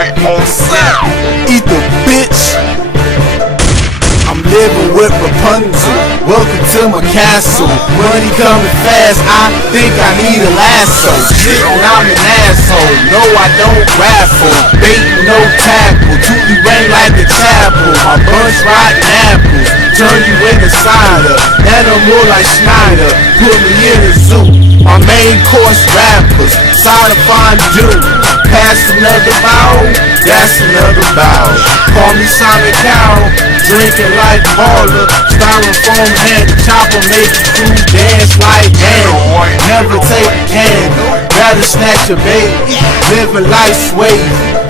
Whyte on set. Eat the bitch. I'm living with Rapunzel. Welcome to my castle. Money coming fast, I think I need a lasso. Sitting, I'm an asshole. No, I don't raffle. Bait, no tackle. Truly rain like a chapel. My bunch rotten apples. Turn you into cider. Animal like Schneider. Put me in a zoo. My main course rappers. Side of fondue. Pass another bowl. That's another bowl. Call me Simon Cowell. Drinking like baller, styrofoam head, chopper make the crew dance like Annie. Never take a candle, rather snatch a baby. Living life sway.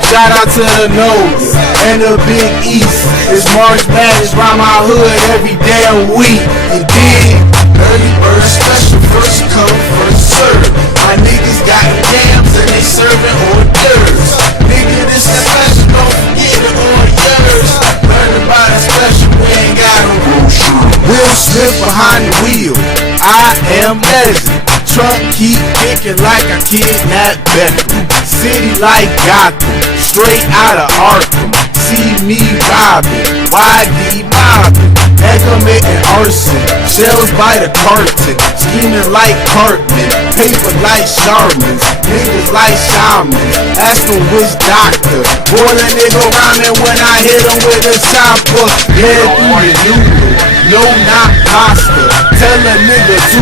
Shout out to the Nose and the Big East. It's March Madness round my hood every damn week. You dig? Early bird special, first come, first serve. My niggas got jams and they serving hors d'oeuvres. Nigga, this is special, don't forget it on yours. Learn about it special, we ain't got a brochure. Will Smith behind the wheel, I am legend. Trump keep kicking like I kidnapped Beckham. City like Gotham, straight out of Arkham. See me robbing, YD mobbing. Eggman and arson, shells by the carton. Scheming like Cartman, paper like Charmans. Niggas like shamans, ask them which doctor. Boy, the nigga rhyming when I hit him with a chopper. Head through the noodle, no not pasta. Tell a nigga to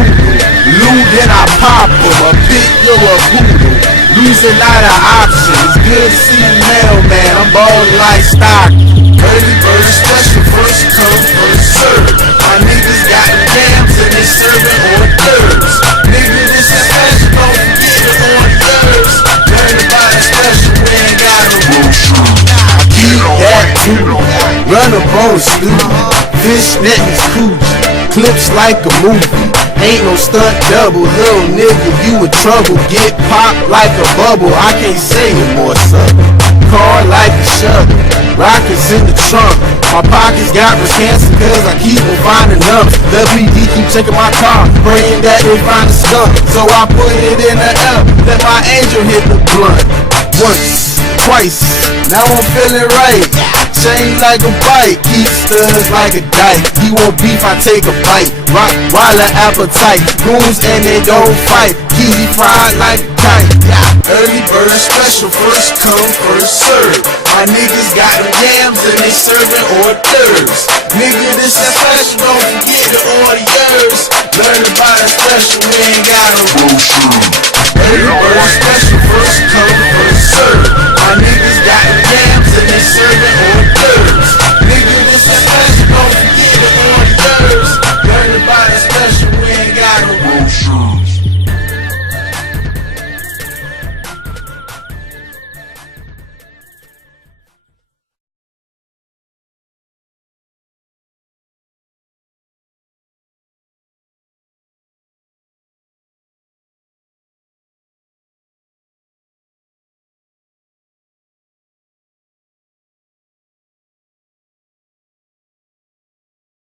loo, then I pop him. A bit, you're a poodle. Losing out of options. Good to see you, mailman. I'm ballin' like stock. Early bird special, first come, first serve. My niggas got jams and they serving hors d'oeuvres. Nigga, this is special, don't forget it on yours. Learn about it special, we ain't got a brochure. I keep that too. Run up on the student. Fishnet and coochie. Clips like a movie. Ain't no stunt double, little nigga, you in trouble. Get popped like a bubble, I can't say it more subtle. Car like a shuttle, rockets in the trunk. My pockets got cancer cause I keep on finding numbers. WD keep checking my car, praying that they find a skunk. So I put it in the air, let my angel hit the blunt. Once, twice, now I'm feeling right. Chain like a bite, keep studs like a dike. He want beef, I take a bite. Rock, wild appetite. Goons and they don't fight. Easy fried like a kite. Early bird special, first come, first serve. My niggas got them jams and they serving hors d'oeuvres. Nigga, this that special, don't forget it on yours. Learn about it special, we ain't got a brochure.